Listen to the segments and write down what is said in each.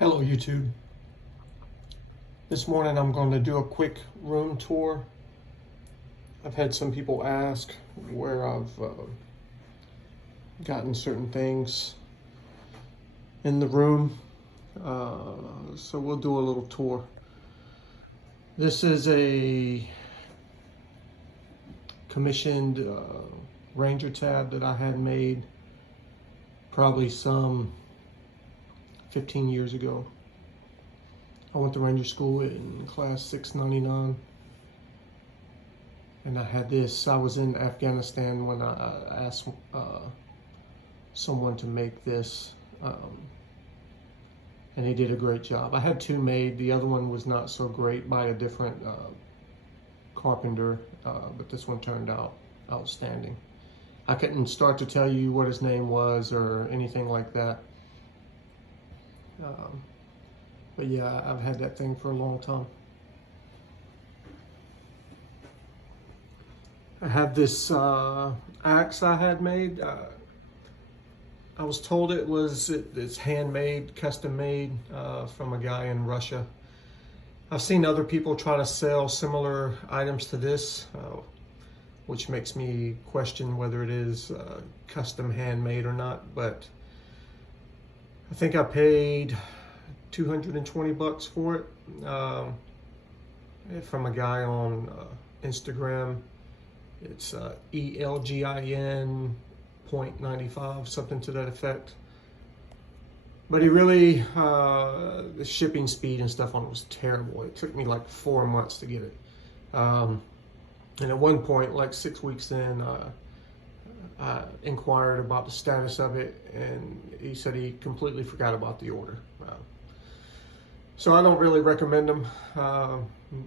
Hello YouTube. This morning I'm going to do a quick room tour. I've had some people ask where I've gotten certain things in the room. So we'll do a little tour. This is a commissioned Ranger tab that I had made probably some 15 years ago. I went to Ranger school in class 699, and I had this. I was in Afghanistan when I asked someone to make this, and he did a great job. I had two made. The other one was not so great by a different carpenter, but this one turned out outstanding. I couldn't start to tell you what his name was or anything like that. But yeah, I've had that thing for a long time. I have this axe I had made. I was told it's handmade, custom made from a guy in Russia. I've seen other people try to sell similar items to this, which makes me question whether it is custom handmade or not. But I think I paid 220 bucks for it from a guy on Instagram. It's ELGIN.95, something to that effect. But he really, the shipping speed and stuff on it was terrible. It took me like 4 months to get it. And at one point, like 6 weeks in, I inquired about the status of it, and he said he completely forgot about the order. So I don't really recommend them,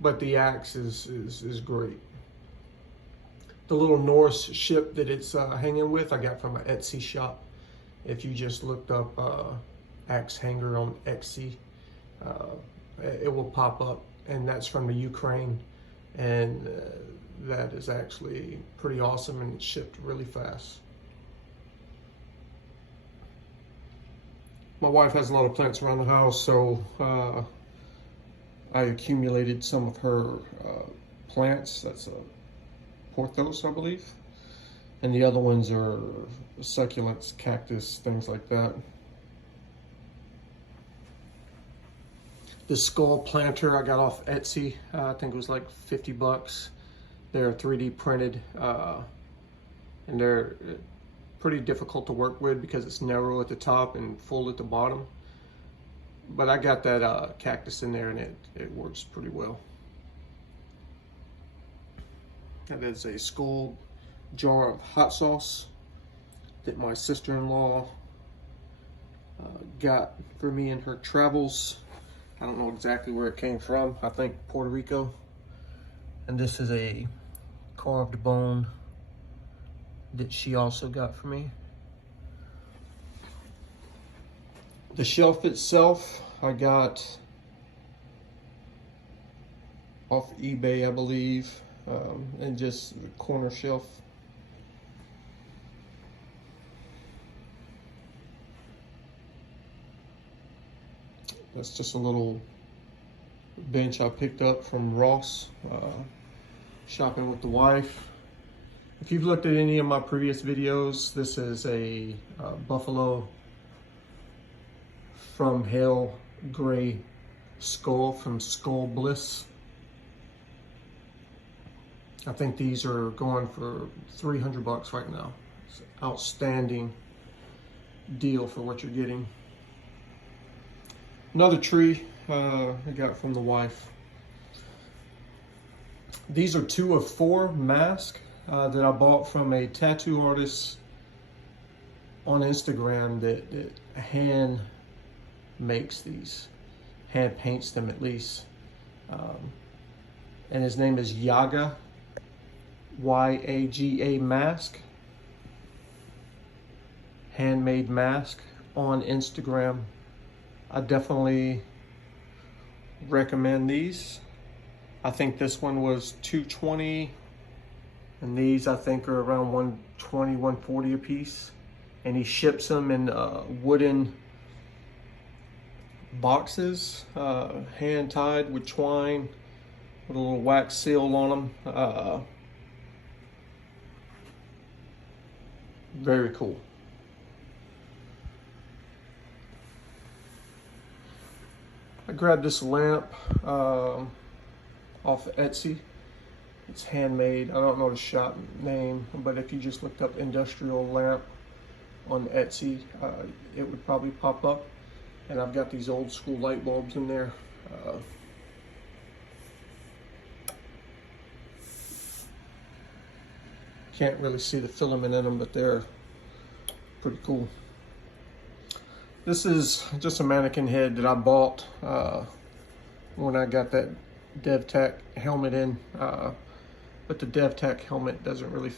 but the axe is great. The little Norse ship that it's hanging with, I got from an Etsy shop. If you just looked up axe hanger on Etsy, it will pop up, and that's from the Ukraine, and that is actually pretty awesome, and it's shipped really fast. My wife has a lot of plants around the house, so I accumulated some of her plants. That's a pothos, I believe. And the other ones are succulents, cactus, things like that. This skull planter I got off Etsy. I think it was like 50 bucks. They're 3D printed, and they're pretty difficult to work with because it's narrow at the top and full at the bottom. But I got that cactus in there, and it works pretty well. That is a skull jar of hot sauce that my sister-in-law got for me in her travels. I don't know exactly where it came from. I think Puerto Rico. And this is a carved bone that she also got for me. The shelf itself I got off eBay, I believe, and just the corner shelf. That's just a little bench I picked up from Ross, shopping with the wife. If you've looked at any of my previous videos, this is a buffalo from Hell gray skull from Skull Bliss. I think these are going for 300 bucks right now. It's an outstanding deal for what you're getting. Another tree I got from the wife. These are 2 of 4 masks that I bought from a tattoo artist on Instagram that hand makes these, hand paints them at least, and his name is Yaga, Y-A-G-A mask, handmade mask on Instagram. I definitely recommend these. I think this one was $220, and these I think are around $120, $140 a piece. And he ships them in wooden boxes, hand tied with twine with a little wax seal on them. Very cool. I grabbed this lamp off of Etsy. It's handmade. I don't know the shop name, but if you just looked up industrial lamp on Etsy, it would probably pop up. And I've got these old school light bulbs in there. Can't really see the filament in them, but they're pretty cool. This is just a mannequin head that I bought when I got that DevTech helmet in. But the DevTech helmet doesn't really,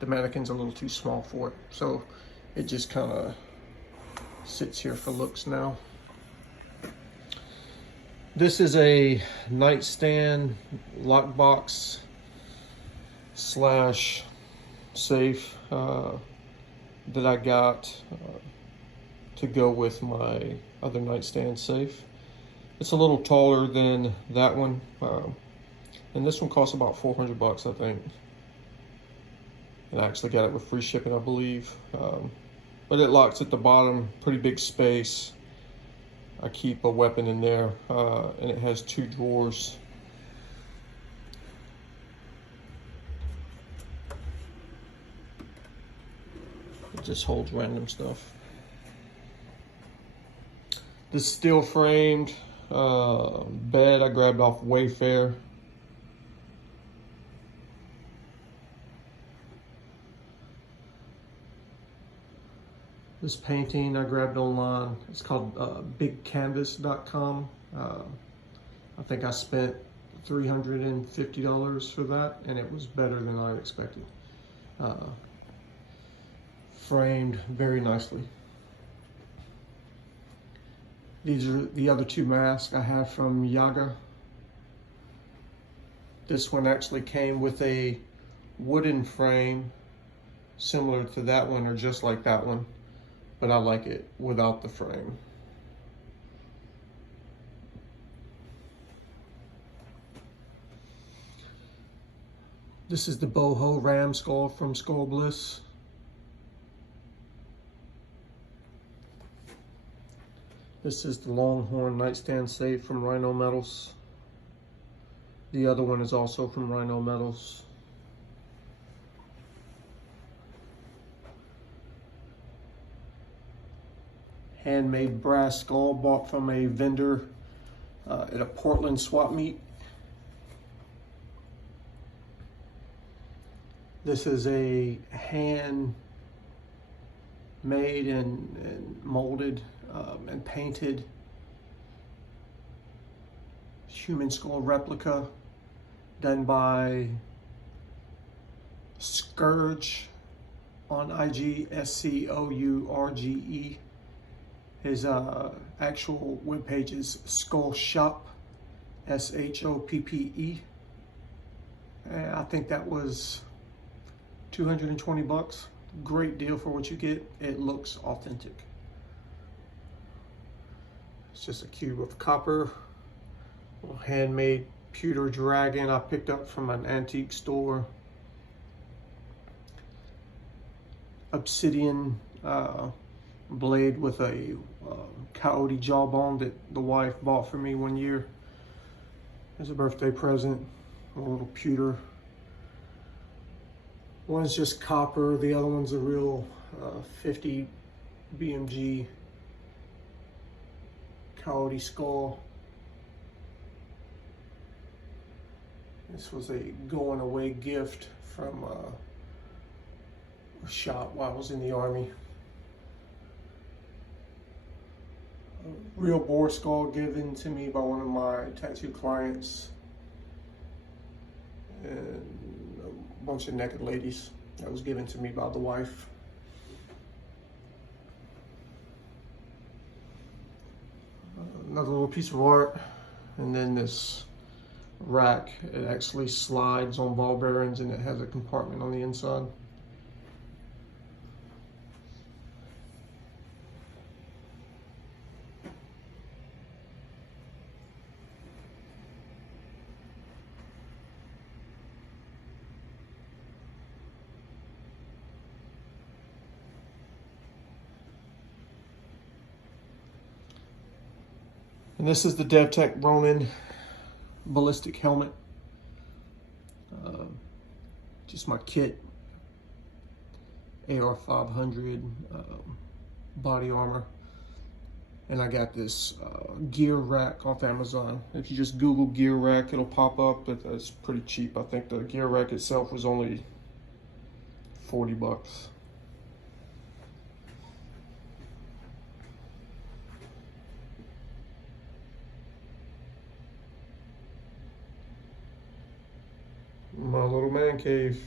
the mannequin's a little too small for it. So it just kind of sits here for looks now. This is a nightstand lockbox slash safe that I got to go with my other nightstand safe. It's a little taller than that one, and this one costs about 400 bucks, I think. And I actually got it with free shipping, I believe. But it locks at the bottom, pretty big space. I keep a weapon in there, and it has 2 drawers. It just holds random stuff. This steel framed bed I grabbed off Wayfair. This painting I grabbed online. It's called bigcanvas.com. I think I spent $350 for that, and it was better than I expected. Framed very nicely. These are the other 2 masks I have from Yaga. This one actually came with a wooden frame similar to that one, or just like that one, but I like it without the frame. This is the boho ram skull from Skull Bliss. This is the Longhorn nightstand safe from Rhino Metals. The other one is also from Rhino Metals. Handmade brass skull bought from a vendor at a Portland swap meet. This is a hand made and molded and painted human skull replica done by Scourge on IG, SCOURGE. His actual webpage is Skull Shop, SHOPPE. I think that was 220 bucks. Great deal for what you get. It looks authentic. It's just a cube of copper. A little handmade Pewter Dragon I picked up from an antique store. Obsidian blade with a coyote jawbone that the wife bought for me one year as a birthday present. A little pewter. One's just copper, the other one's a real 50 BMG coyote skull. This was a going away gift from a shop while I was in the Army. A real boar skull given to me by one of my tattoo clients. And a bunch of naked ladies. That was given to me by the wife. Another little piece of art, and then this rack. It actually slides on ball bearings and it has a compartment on the inside. And this is the DevTech Ronin ballistic helmet. Just my kit. AR 500 body armor. And I got this gear rack off Amazon. If you just Google gear rack, it'll pop up. It's pretty cheap. I think the gear rack itself was only 40 bucks. My little man cave.